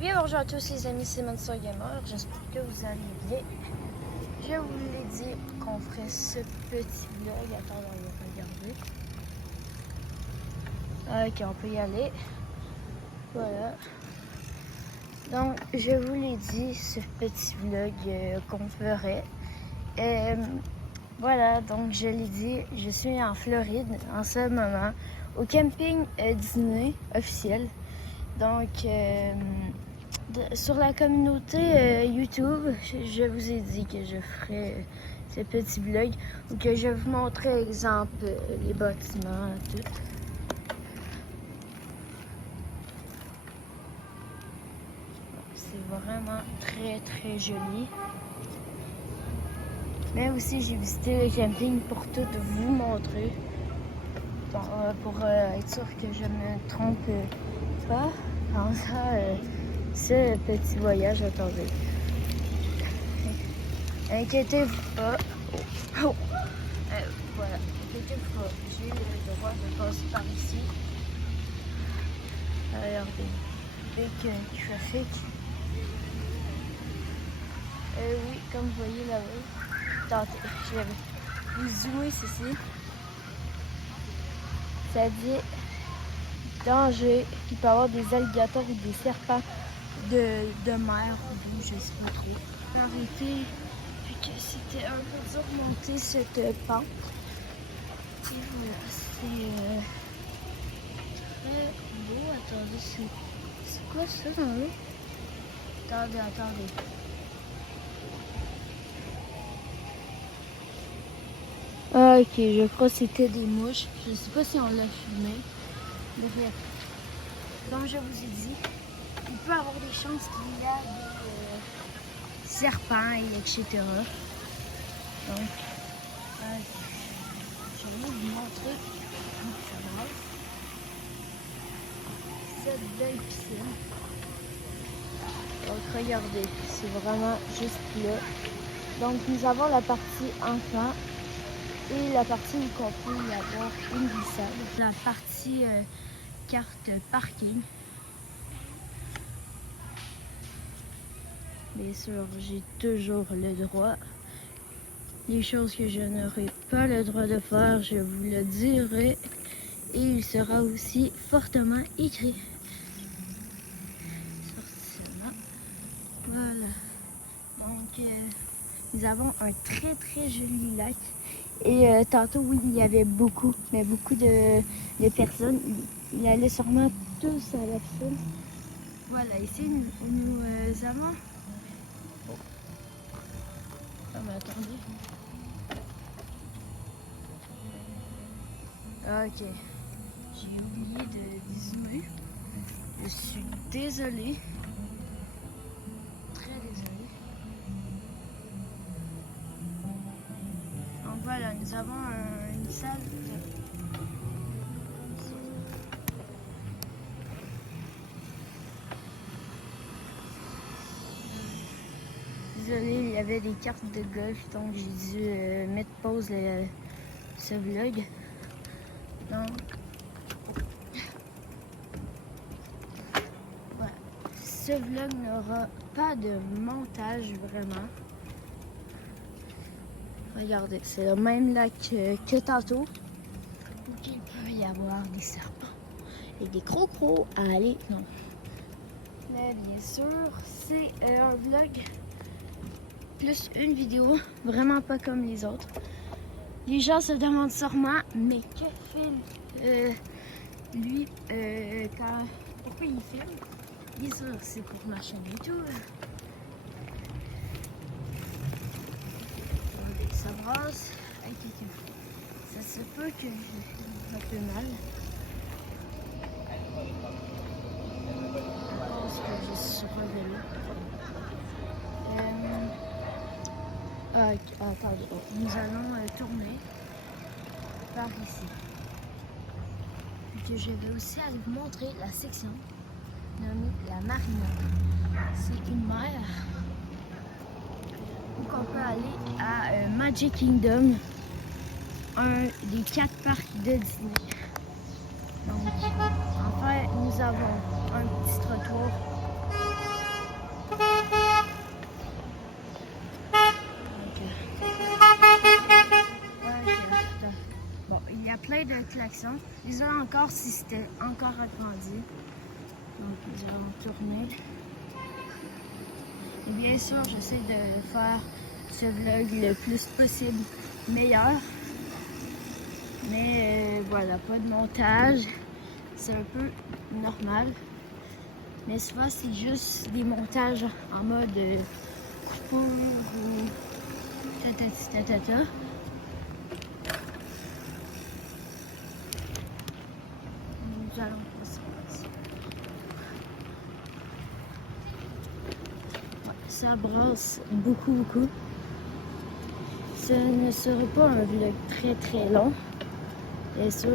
Bien, bonjour à tous les amis, c'est Monster Gamer. J'espère que vous allez bien. Je vous l'ai dit qu'on ferait ce petit vlog. Attends, on va regarder. Ok, on peut y aller. Voilà. Donc, je vous l'ai dit, ce petit vlog qu'on ferait. Voilà, donc je l'ai dit, je suis en Floride en ce moment, au camping Disney officiel. Donc, sur la communauté YouTube, je vous ai dit que je ferais ce petit vlog ou que je vous montrais, exemple, les bâtiments, tout. C'est vraiment très, très joli. Mais aussi, j'ai visité le camping pour tout vous montrer. Pour être sûr que je ne me trompe pas. En ça, ce petit voyage, attendez. Inquiétez-vous pas. Oh. Voilà, inquiétez-vous pas. J'ai le droit de passer par ici. Regardez. Avec trafic. Oui, comme vous voyez là-bas. Attendez, je vais vous zoomer ceci. Ça dit danger. Il peut y avoir des alligators ou des serpents de mer ou je sais pas trop. Arrêté, puis que c'était un peu dur de monter cette pente. Et voilà, c'est très beau. Attendez, c'est quoi ça dans l'eau? Attendez. Ah, ok, je crois que c'était des mouches. Je sais pas si on l'a filmé. Bref, comme je vous ai dit, il peut y avoir des chances qu'il y a des serpents et etc. Donc, je vais vous montrer cette belle piscine. Donc, regardez, c'est vraiment juste là. Donc, nous avons la partie enfant et la partie où on peut y avoir une glissade. La partie carte parking. Bien sûr, j'ai toujours le droit. Les choses que je n'aurai pas le droit de faire, je vous le dirai. Et il sera aussi fortement écrit. Voilà. Donc, nous avons un très très joli lac. Et tantôt, oui, il y avait beaucoup de personnes. Ils allaient sûrement tous à la piscine. Voilà, ici, nous avons... Oh. Ah, mais attendez. Ok. J'ai oublié de zoomer. Je suis désolée. Très désolée. Donc voilà, nous avons une salle de... Désolée, il y avait des cartes de golf, donc j'ai dû mettre pause ce vlog. Donc, voilà. Ce vlog n'aura pas de montage vraiment. Regardez, c'est le même lac que tantôt. Donc il peut y avoir des serpents et des crocos à aller. Non. Mais bien sûr, c'est un vlog plus une vidéo, vraiment pas comme les autres. Les gens se demandent sûrement, mais que fait lui pourquoi il filme? Bien sûr, c'est pour ma chaîne YouTube. Ça brasse. Ça se peut que je filme un peu mal. Parce que je suis sur un vélo. Attendez, nous allons tourner par ici. Puis je vais aussi aller vous montrer la section nommée la marina. C'est une mer où on peut aller à Magic Kingdom, un des 4 parcs de Disney. Donc, enfin, nous avons un petit trottoir distraction. Désolé encore si c'était encore agrandi. Donc nous allons tourner. Et bien sûr, j'essaie de faire ce vlog le plus possible meilleur. Mais voilà, pas de montage. C'est un peu normal. Mais souvent, c'est juste des montages en mode coupure ou ta. Nous allons passer ici. Ouais, ça brasse beaucoup. Ce ne serait pas un vlog très long. Bien sûr,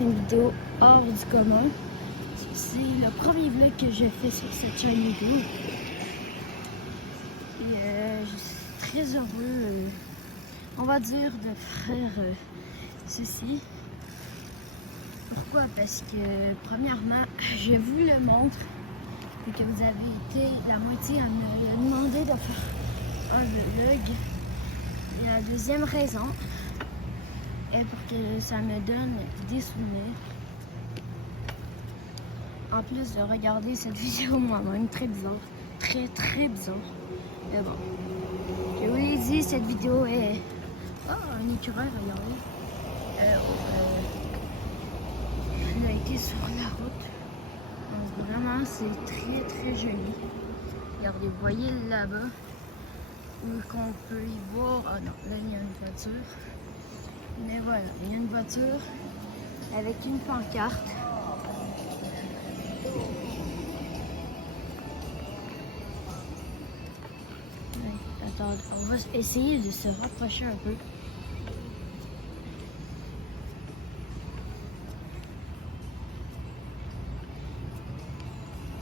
une vidéo hors du commun. C'est le premier vlog que je fais sur cette chaîne YouTube. Et je suis très heureux, on va dire, de faire ceci. Pourquoi? Parce que, premièrement, je vous le montre et que vous avez été la moitié à me demander de faire un vlog. Et la deuxième raison est pour que ça me donne des souvenirs. En plus de regarder cette vidéo moi-même, très bizarre, très bizarre. Mais bon, je vous l'ai dit, cette vidéo est... Oh, un écureuil, regardez. Il a été sur la route. Donc vraiment, c'est très joli. Regardez, vous voyez là-bas où qu'on peut y voir... Ah non, là il y a une voiture. Mais voilà, il y a une voiture avec une pancarte. Attends, on va essayer de se rapprocher un peu.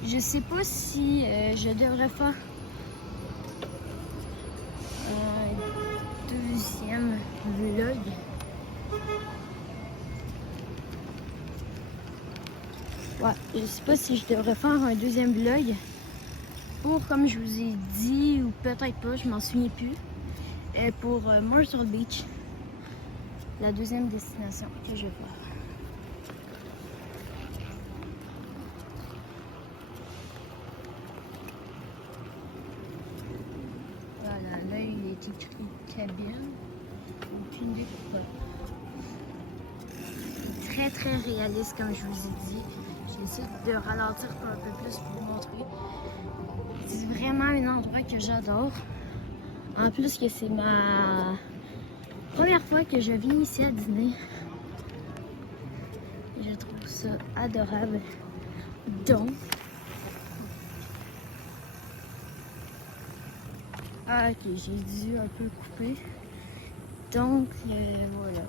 Je sais pas si je devrais faire un deuxième vlog. Ouais, je sais pas si je devrais faire un deuxième vlog pour, comme je vous ai dit, ou peut-être pas, je m'en souviens plus, pour Myrtle Beach, la deuxième destination que je vais faire. Voilà, là il est écrit cabine, aucune idée pourquoi. Très réaliste comme je vous ai dit. J'essaie de ralentir un peu plus pour vous montrer. C'est vraiment un endroit que j'adore. En plus que c'est ma première fois que je viens ici à dîner. Je trouve ça adorable. Donc... Ah ok, j'ai dû un peu couper. Donc voilà.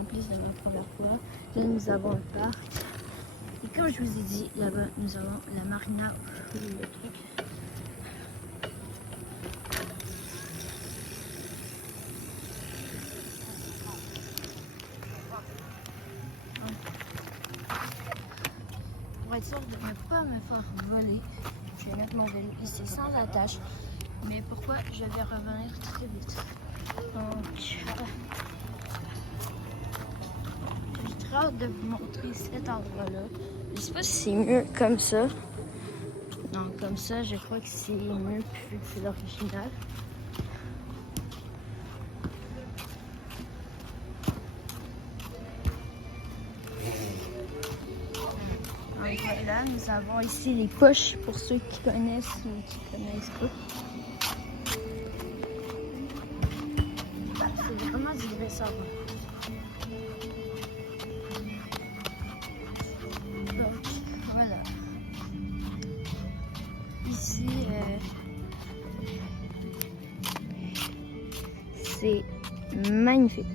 En plus de ma première fois, là nous avons un parc. Et comme je vous ai dit, là-bas nous avons la marina, le truc. Pour être sûr de ne pas me faire voler, je vais mettre mon vélo ici sans attache. Mais pourquoi je vais revenir très vite. Donc, j'ai très hâte de vous montrer cet endroit-là. Je sais pas si c'est mieux comme ça. Donc, comme ça, je crois que c'est mieux vu que c'est l'original. Donc voilà, nous avons ici les poches pour ceux qui connaissent ou qui connaissent pas. C'est vraiment du vrai savon. Donc voilà. Ici, c'est magnifique.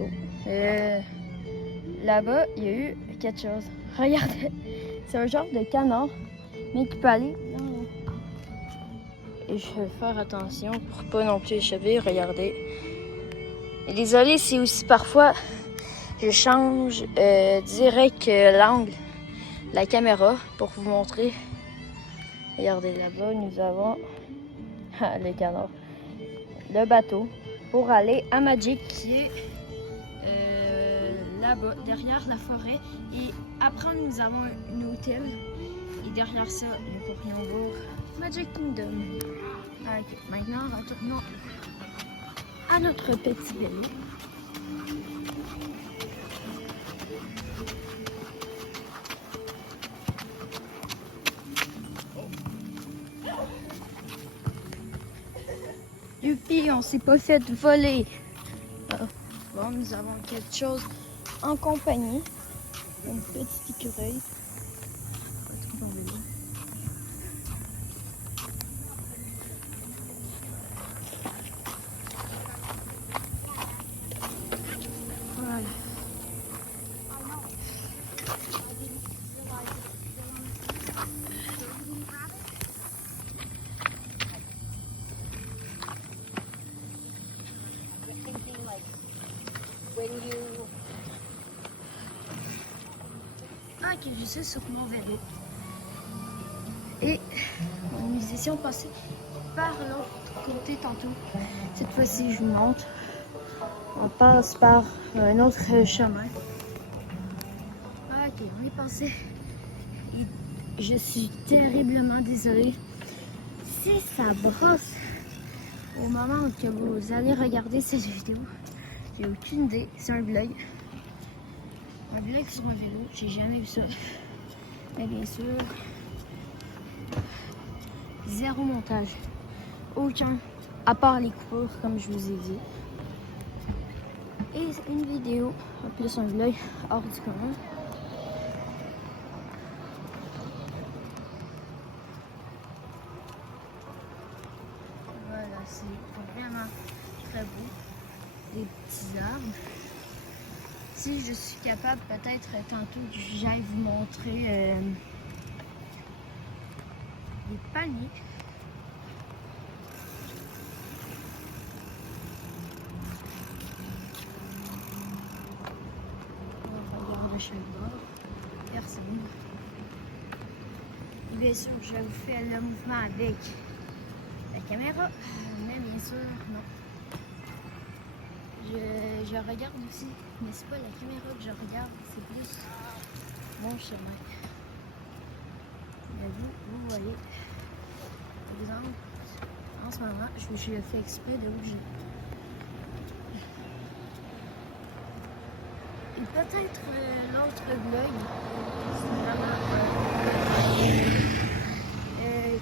Là-bas, il y a eu quelque chose. Regardez, c'est un genre de canard, mais qui peut aller dans l'eau. Et je vais faire attention pour pas non plus échapper. Regardez. Et désolé si aussi parfois je change direct l'angle de la caméra pour vous montrer. Regardez là-bas, nous avons le canard, le bateau pour aller à Magic qui est là-bas, derrière la forêt. Et après, nous avons un hôtel. Et derrière ça, nous pourrions voir Magic Kingdom. Ok, maintenant, retournons à notre petit vélo. Youpi, on s'est pas fait voler. Bon, nous avons quelque chose en compagnie. Une petite écureuil. Voilà. Ok, je suis sur mon vélo. Et nous étions passés par l'autre côté tantôt. Cette fois-ci, je vous montre. On passe par un autre chemin. Ok, on est passé. Et je suis terriblement désolée. Si ça brosse au moment où vous allez regarder cette vidéo, j'ai aucune idée. C'est un vlog. Un vlog sur un vélo. J'ai jamais vu ça. Mais bien sûr, zéro montage. Aucun. À part les coupures, comme je vous ai dit. Et une vidéo, en plus un vlog hors du commun. Voilà, c'est vraiment très beau. Des petits arbres. Si je suis capable, peut-être tantôt que j'aille vous montrer des paniers. On regarde chez le bord. Personne. Et bien sûr, je vous fais le mouvement avec la caméra, mais bien sûr, non. Je regarde aussi, mais c'est pas la caméra que je regarde, c'est plus mon chemin. Mais vous voyez, par exemple, en ce moment, je le fais exprès de où j'ai. Et peut-être l'autre vlog, c'est vraiment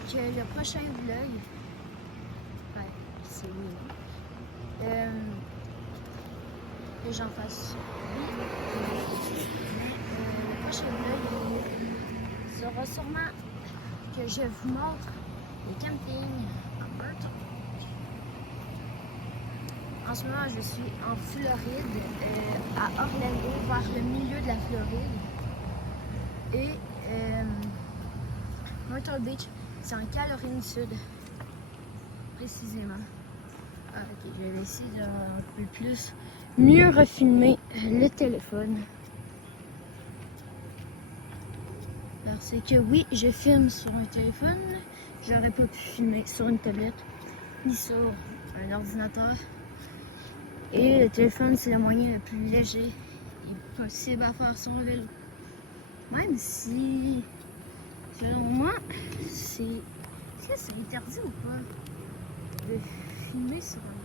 que le prochain vlog, ben, c'est lui. Que j'en fasse. Mais le prochain vlog sera sûrement que je vous montre les campings en Burton. En ce moment, je suis en Floride, à Orlando, vers le milieu de la Floride. Et Myrtle Beach, c'est en Caroline du Sud, précisément. Ok, je vais essayer de un peu plus mieux refilmer le téléphone. Parce que oui, je filme sur un téléphone. J'aurais pas pu filmer sur une tablette ni sur un ordinateur. Et le téléphone, c'est le moyen le plus léger et possible à faire sur le vélo. Même si, selon moi, c'est interdit ou pas de filmer sur un vélo.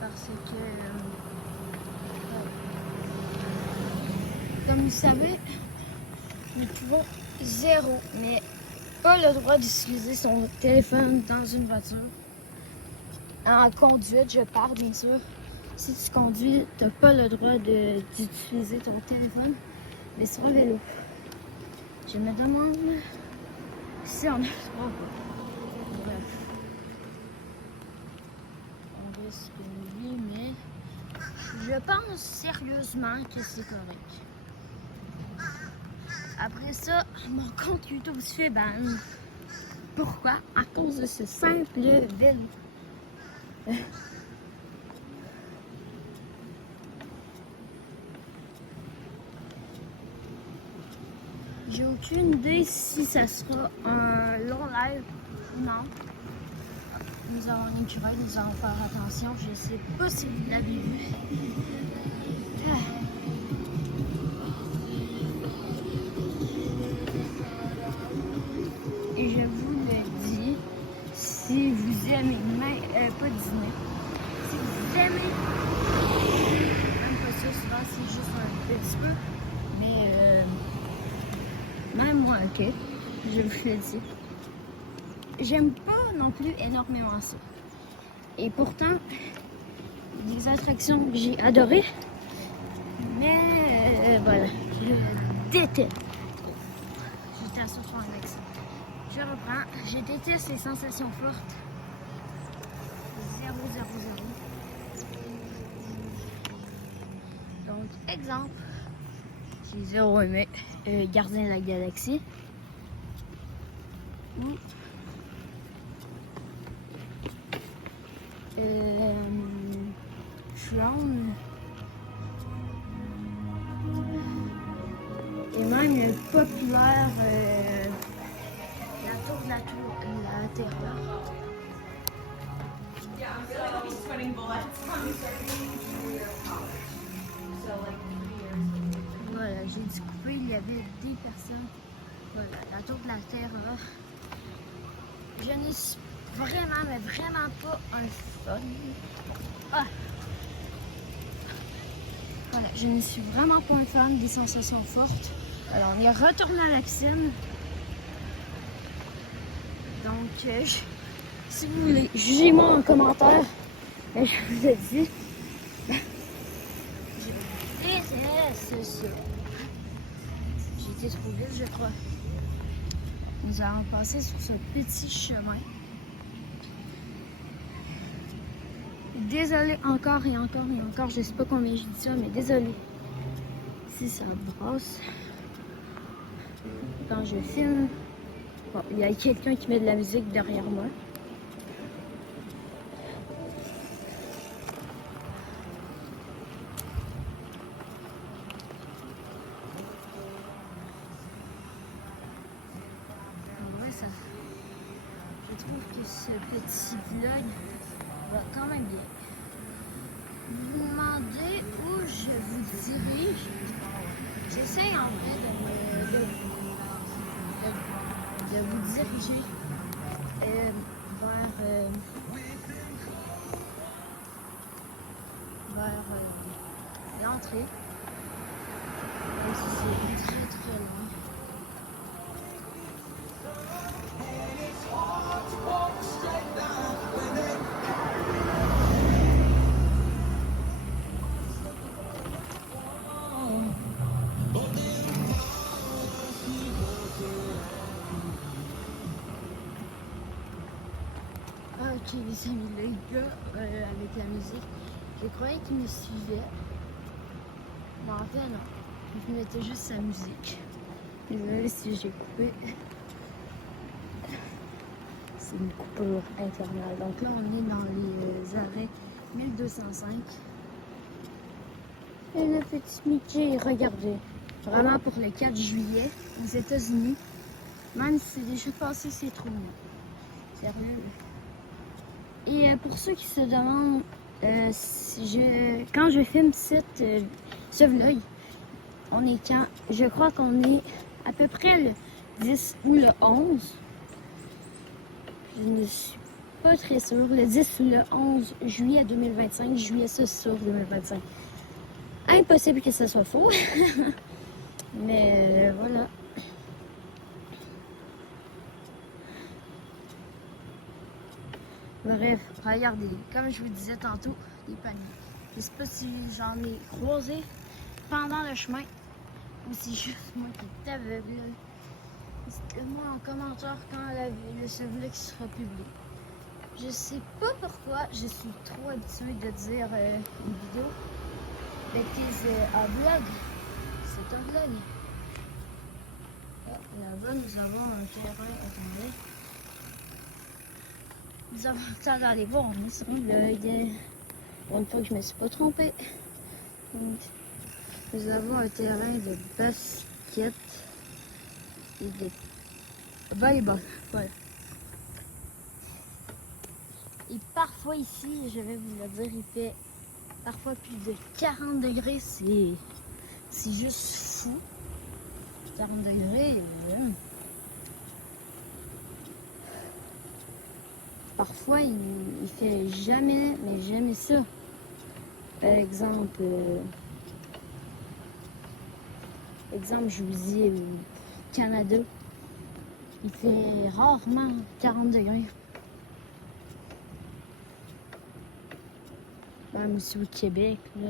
Parce que, comme vous savez, nous pouvons zéro, mais pas le droit d'utiliser son téléphone dans une voiture. En conduite, je parle bien sûr. Si tu conduis, tu n'as pas le droit d'utiliser ton téléphone, mais sur un vélo. Je me demande si on a le droit. Bref. On risque oui, mais je pense sérieusement que c'est correct. Après ça, mon compte YouTube se fait ban. Pourquoi? À cause de ce simple vélo. J'ai aucune idée si ça sera un long live ou non. Nous avons un écureuil, nous allons faire attention. Je ne sais pas si vous l'avez vu. Et je vous le dis, si vous aimez, pas dîner, si vous aimez, même pas ça souvent, c'est juste un petit peu, mais même moi, ok, je vous le dis, j'aime pas non plus énormément ça. Et pourtant, des attractions que j'ai adorées, mais voilà, je déteste. J'étais à souffrir avec ça. Je reprends. Je déteste les sensations fortes. 0, 0, 0. Donc, exemple, j'ai 0 aimé Gardien de la Galaxie. Ou Clown. Et même le populaire la tour de la terreur. Voilà, j'ai dû couper, il y avait des personnes. Voilà, la tour de la terreur. Je ne suis vraiment, mais vraiment pas un fan. Ah. Voilà, je ne suis vraiment pas un fan des sensations fortes. Alors, on est retourné à la piscine. Donc, si vous voulez, jugez-moi en commentaire. Mais je vous ai dit, je déteste ça. J'ai été trop vite, je crois. Nous allons passer sur ce petit chemin. Désolée encore et encore et encore, je sais pas combien je dis ça, mais désolée si ça brasse. Quand je filme, bon, il y a quelqu'un qui met de la musique derrière moi. Ouais, ça, je trouve que ce petit vlog va quand même bien. Vous vous demandez où je vous dirige. J'essaie en fait de vous diriger vers l'entrée. Même si c'est très très loin. Ok, les amis, le gars avec la musique, je croyais qu'il me suivait. Mais en fait, non. Je mettais juste sa musique. Désolée si j'ai coupé. C'est une coupure infernale. Donc là, on est dans les arrêts 1205. Et le petit Mickey, regardez. Vraiment pour le 4 juillet aux États-Unis. Même si c'est déjà passé, c'est trop long. Sérieux. Et pour ceux qui se demandent, quand je filme ce vlog, on est quand? Je crois qu'on est à peu près le 10 ou le 11. Je ne suis pas très sûre. Le 10 ou le 11 juillet 2025. Juillet, c'est sûr, 2025. Impossible que ce soit faux. Mais voilà. Bref, regardez, comme je vous disais tantôt, les paniers. Je sais pas si j'en ai croisé pendant le chemin ou si juste moi qui est aveugle. Dites-le-moi en commentaire quand ce vlog sera publié. Je sais pas pourquoi je suis trop habituée de dire une vidéo. Mais c'est un vlog. C'est un vlog. Ah, là-bas, nous avons un terrain. Attendez. Nous avons le temps d'aller voir. On est sur un vlog. Pour une fois que je ne me suis pas trompée. Donc, nous avons un terrain de basket et de volleyball. Voilà. Et parfois ici, je vais vous le dire, il fait parfois plus de 40 degrés. C'est juste fou. 40 degrés. Parfois, il fait jamais, mais jamais ça. Par exemple, je vous dis, au Canada, il fait rarement 40 degrés. Même aussi au Québec, là,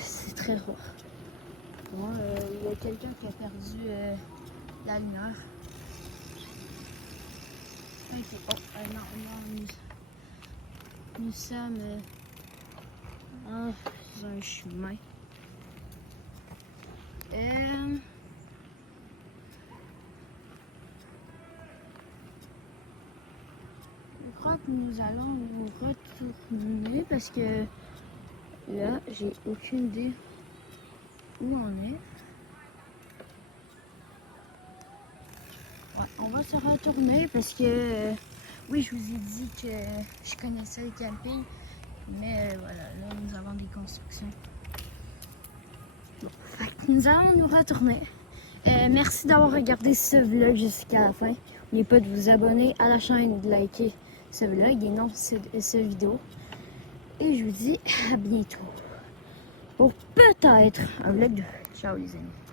c'est très rare. Bon, il y a quelqu'un qui a perdu la lumière. Ok, oh, non, nous sommes dans un chemin. Je crois que nous allons nous retourner parce que là, j'ai aucune idée où on est. Ouais, on va se retourner parce que oui, je vous ai dit que je connaissais le camping, mais voilà, là nous avons des constructions. Bon, fait que nous allons nous retourner. Merci d'avoir regardé ce vlog jusqu'à la fin. N'oubliez pas de vous abonner à la chaîne, de liker ce vlog et non cette vidéo. Et je vous dis à bientôt pour peut-être un vlog 2. Ciao les amis.